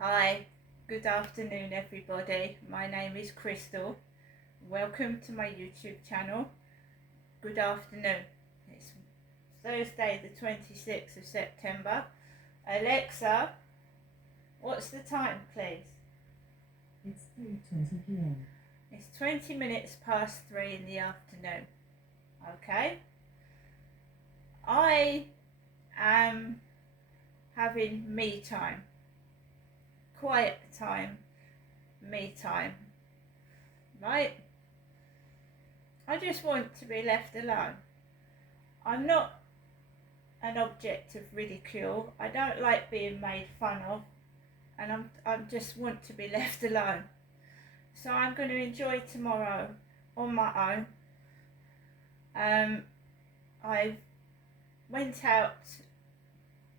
Hi, good afternoon everybody. My name is Crystal. Welcome to my YouTube channel. Good afternoon. It's Thursday the 26th of September. Alexa, what's the time please? It's 3:20 p.m. It's 20 minutes past 3 in the afternoon. Okay? I am having me time. Quiet time. Me time. Right? I just want to be left alone. I'm not an object of ridicule. I don't like being made fun of, and I just want to be left alone. So I'm going to enjoy tomorrow on my own. I went out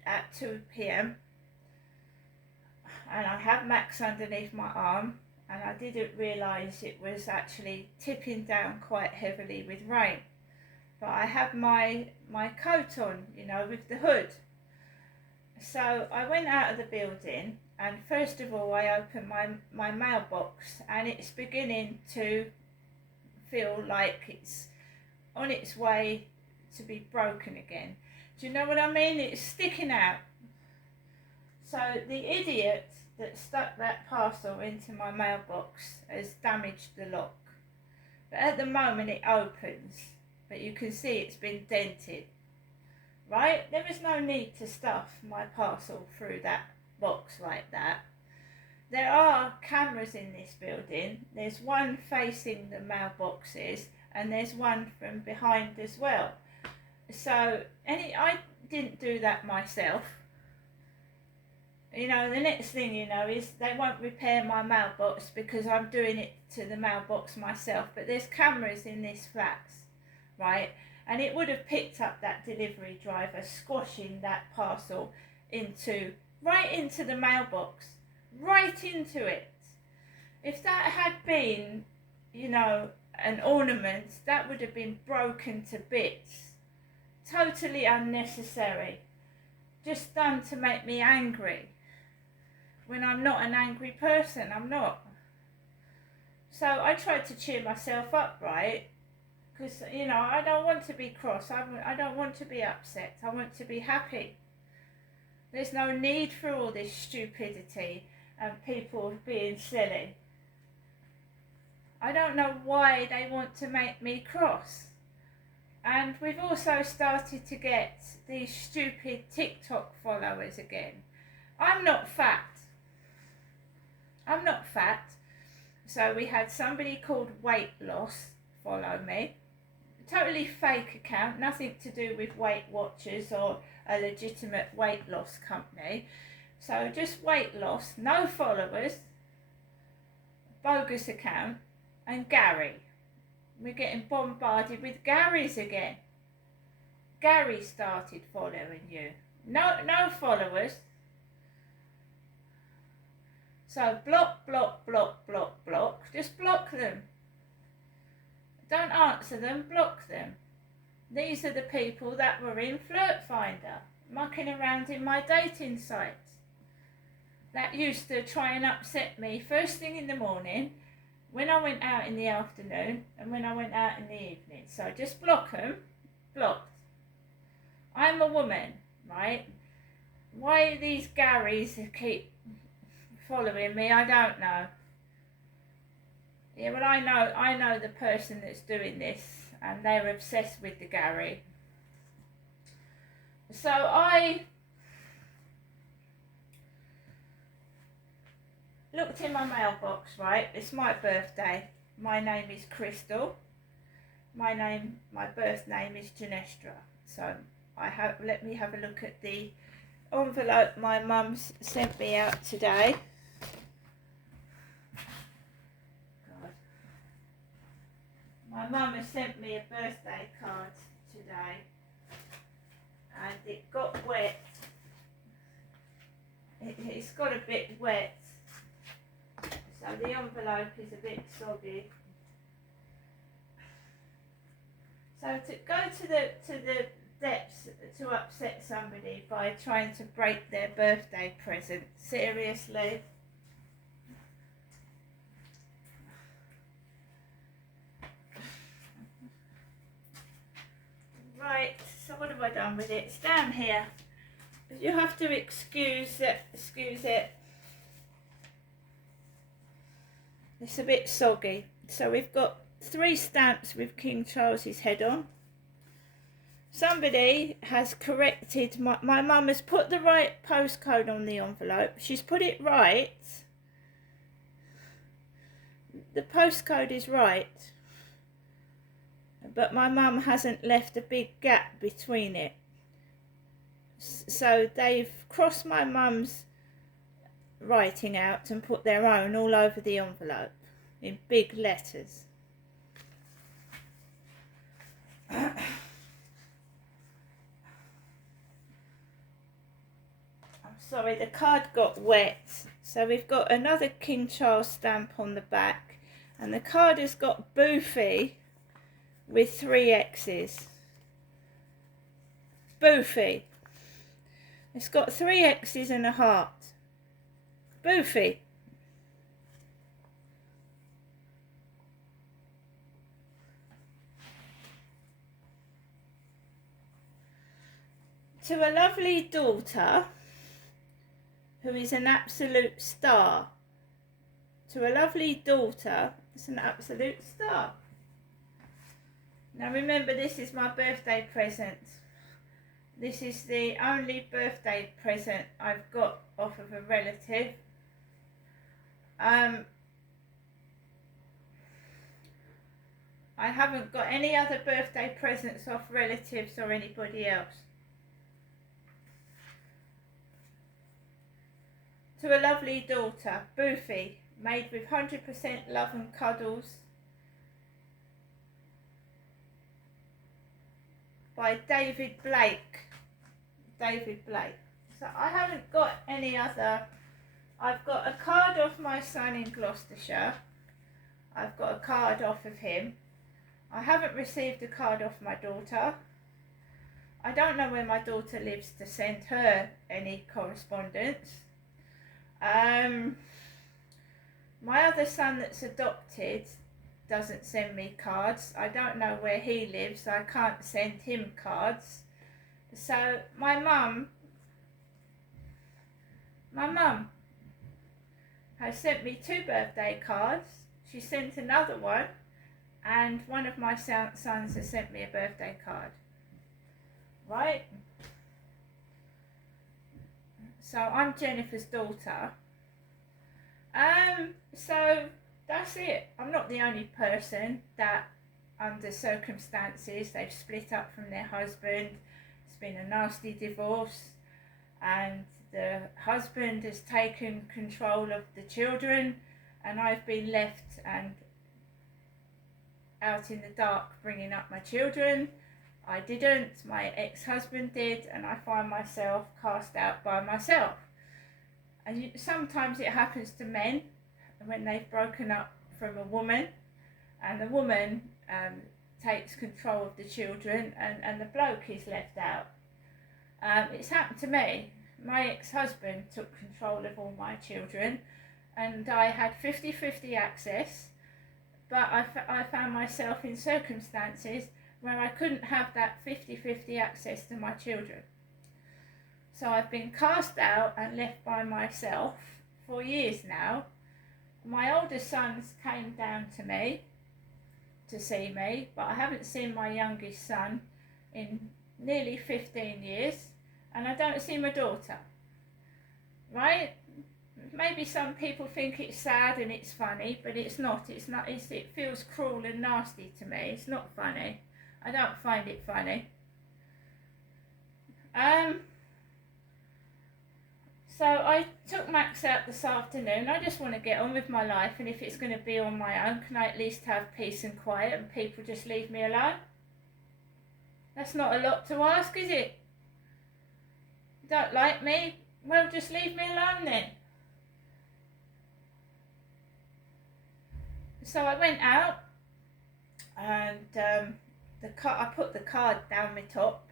at 2 p.m. and I have Max underneath my arm, and I didn't realise it was actually tipping down quite heavily with rain. But I have my coat on, with the hood. So I went out of the building, and first of all I opened my mailbox, and it's beginning to feel like it's on its way to be broken again. Do you know what I mean? It's sticking out. So the idiot that stuck that parcel into my mailbox has damaged the lock. But at the moment it opens, but you can see it's been dented. Right? There is no need to stuff my parcel through that box like that. There are cameras in this building. There's one facing the mailboxes and there's one from behind as well. So I didn't do that myself. The next thing is they won't repair my mailbox because I'm doing it to the mailbox myself. But there's cameras in this flat, right? And it would have picked up that delivery driver squashing that parcel right into the mailbox, right into it. If that had been, an ornament, that would have been broken to bits. Totally unnecessary. Just done to make me angry. When I'm not an angry person, I'm not. So I tried to cheer myself up, right? Because, I don't want to be cross. I don't want to be upset. I want to be happy. There's no need for all this stupidity and people being silly. I don't know why they want to make me cross. And we've also started to get these stupid TikTok followers again. I'm not fat. So we had somebody called Weight Loss follow me. Totally fake account, nothing to do with Weight Watchers or a legitimate weight loss company. So just weight loss, no followers, bogus account, and Gary. We're getting bombarded with Garys again. Gary started following you. No followers. So block. Just block them. Don't answer them, block them. These are the people that were in Flirt Finder, mucking around in my dating sites. That used to try and upset me first thing in the morning, when I went out in the afternoon, and when I went out in the evening. So just block them, blocked. I'm a woman, right? Why these Garys keep following me, I don't know. Yeah, but I know the person that's doing this, and they're obsessed with the Gary. So I looked in my mailbox, right? It's my birthday. My name is Crystal. My birth name is Janestra. So let me have a look at the envelope my mum's sent me out today. My mum has sent me a birthday card today, and it got wet. It's got a bit wet, so the envelope is a bit soggy. So to go to the depths to upset somebody by trying to break their birthday present. Seriously. Right, so what have I done with it? It's down here. You have to excuse it. It's a bit soggy. So we've got 3 stamps with King Charles's head on. Somebody has corrected, my mum has put the right postcode on the envelope. She's put it right. The postcode is right. But my mum hasn't left a big gap between it. So they've crossed my mum's writing out and put their own all over the envelope in big letters. I'm sorry, the card got wet. So we've got another King Charles stamp on the back, and the card has got Boofy with 3 X's. Boofy. It's got 3 X's and a heart. Boofy. To a lovely daughter who is an absolute star. To a lovely daughter, it's an absolute star. Now remember, this is my birthday present. This is the only birthday present I've got off of a relative. I haven't got any other birthday presents off relatives or anybody else. To a lovely daughter, Boofy, made with 100% love and cuddles, by David Blake. David Blake. So I haven't got any other. I've got a card off my son in Gloucestershire. I've got a card off of him. I haven't received a card off my daughter. I don't know where my daughter lives to send her any correspondence. My other son that's adopted doesn't send me cards. I don't know where he lives, so I can't send him cards. So my mum has sent me 2 birthday cards. She sent another one, and one of my sons has sent me a birthday card. Right? So I'm Jennifer's daughter. So that's it. I'm not the only person that, under circumstances, they've split up from their husband. It's been a nasty divorce, and the husband has taken control of the children, and I've been left and out in the dark bringing up my children. I didn't, my ex-husband did, and I find myself cast out by myself. And sometimes it happens to men when they've broken up from a woman, and the woman takes control of the children, and the bloke is left out. It's happened to me. My ex-husband took control of all my children, and I had 50-50 access, but I found myself in circumstances where I couldn't have that 50-50 access to my children. So I've been cast out and left by myself for years now. My older sons came down to me to see me, but I haven't seen my youngest son in nearly 15 years, and I don't see my daughter. Right? Maybe some people think it's sad and it's funny, but it's not. It feels cruel and nasty to me. It's not funny. I don't find it funny. So I took Max out this afternoon. I just want to get on with my life, and if it's going to be on my own, can I at least have peace and quiet and people just leave me alone? That's not a lot to ask, is it? Don't like me? Well, just leave me alone then. So I went out, and I put the card down my top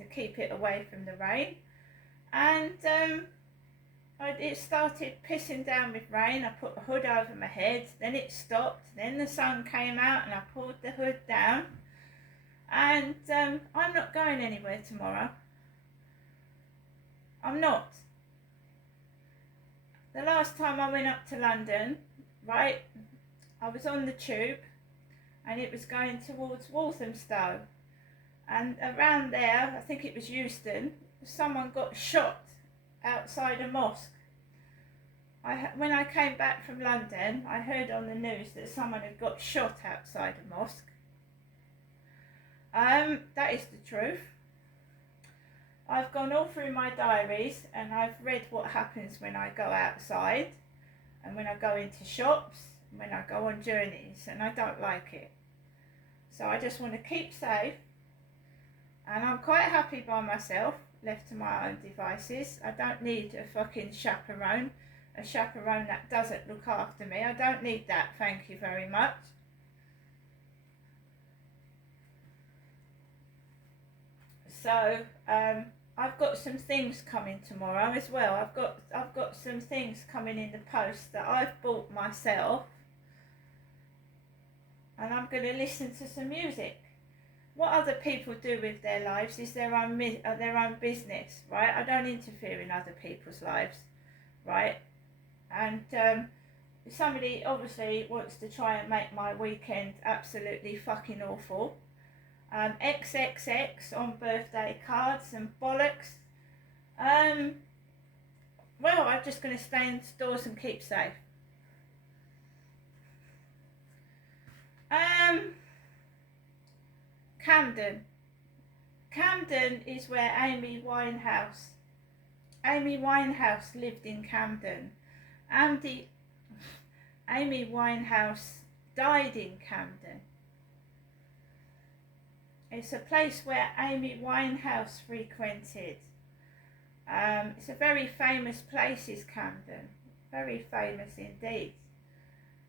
to keep it away from the rain. And it started pissing down with rain. I put the hood over my head, then it stopped, then the sun came out and I pulled the hood down. And I'm not going anywhere tomorrow. I'm not. The last time I went up to London, right, I was on the tube and it was going towards Walthamstow. And around there, I think it was Euston, someone got shot outside a mosque. When I came back from London, I heard on the news that someone had got shot outside a mosque. That is the truth. I've gone all through my diaries and I've read what happens when I go outside and when I go into shops, when I go on journeys, and I don't like it. So I just want to keep safe, and I'm quite happy by myself, left to my own devices. I don't need a fucking chaperone, a chaperone that doesn't look after me. I don't need that, thank you very much. So I've got some things coming tomorrow as well. I've got some things coming in the post that I've bought myself, and I'm going to listen to some music. What other people do with their lives is their own business, right? I don't interfere in other people's lives, right? And somebody obviously wants to try and make my weekend absolutely fucking awful. XXX on birthday cards and bollocks. Well, I'm just going to stay indoors and keep safe. Camden. Camden is where Amy Winehouse lived in Camden. Amy Winehouse died in Camden. It's a place where Amy Winehouse frequented. It's a very famous place, is Camden. Very famous indeed.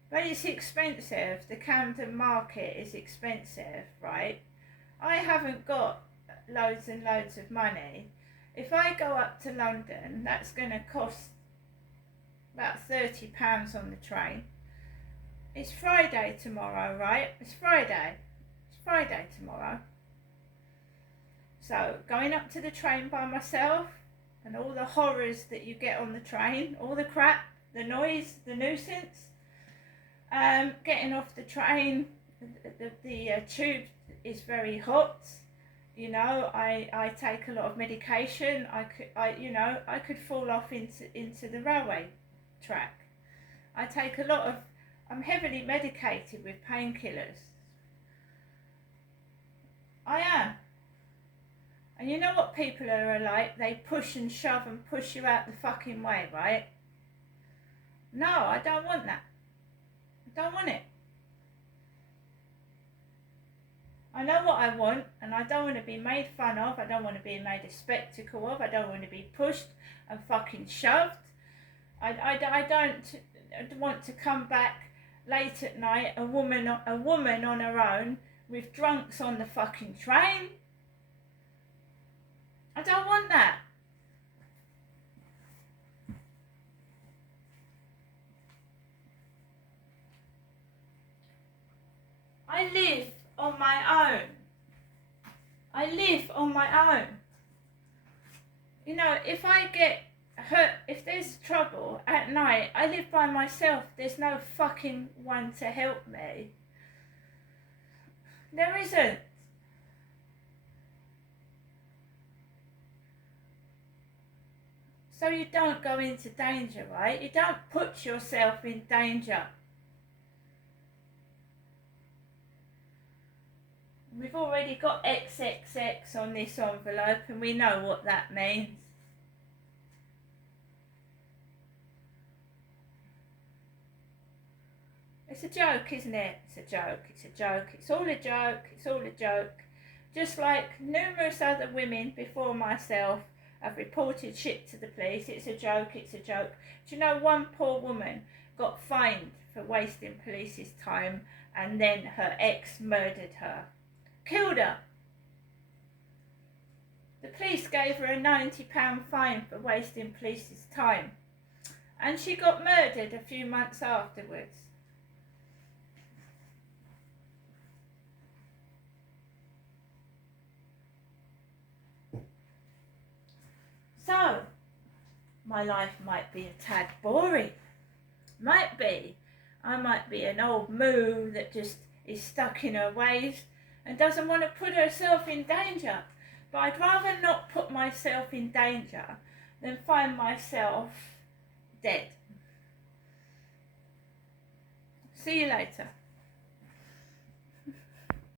But it's expensive. The Camden market is expensive, right? I haven't got loads and loads of money. If I go up to London, that's going to cost about £30 on the train. It's Friday tomorrow, right? It's Friday tomorrow. So going up to the train by myself and all the horrors that you get on the train, all the crap, the noise, the nuisance, getting off the train, the tube is very hot. You know, I take a lot of medication. I could fall off into the railway track. I'm heavily medicated with painkillers. I am. And you know what people are like? They push and shove and push you out the fucking way, right? No, I don't want that. I don't want it. I know what I want, and I don't want to be made fun of. I don't want to be made a spectacle of. I don't want to be pushed and fucking shoved. I don't want to come back late at night, a woman on her own with drunks on the fucking train. I don't want that. I live on my own. You know, if I get hurt, if there's trouble at night, I live by myself. There's no fucking one to help me. There isn't. So you don't go into danger, right? You don't put yourself in danger. We've already got XXX on this envelope and we know what that means. It's a joke, isn't it? It's a joke. It's all a joke. Just like numerous other women before myself have reported shit to the police. It's a joke. Do you know one poor woman got fined for wasting police's time and then her ex murdered her? Killed her. The police gave her a £90 fine for wasting police's time, and she got murdered a few months afterwards. So, my life might be a tad boring. Might be. I might be an old moo that just is stuck in her ways and doesn't want to put herself in danger. But I'd rather not put myself in danger than find myself dead. See you later.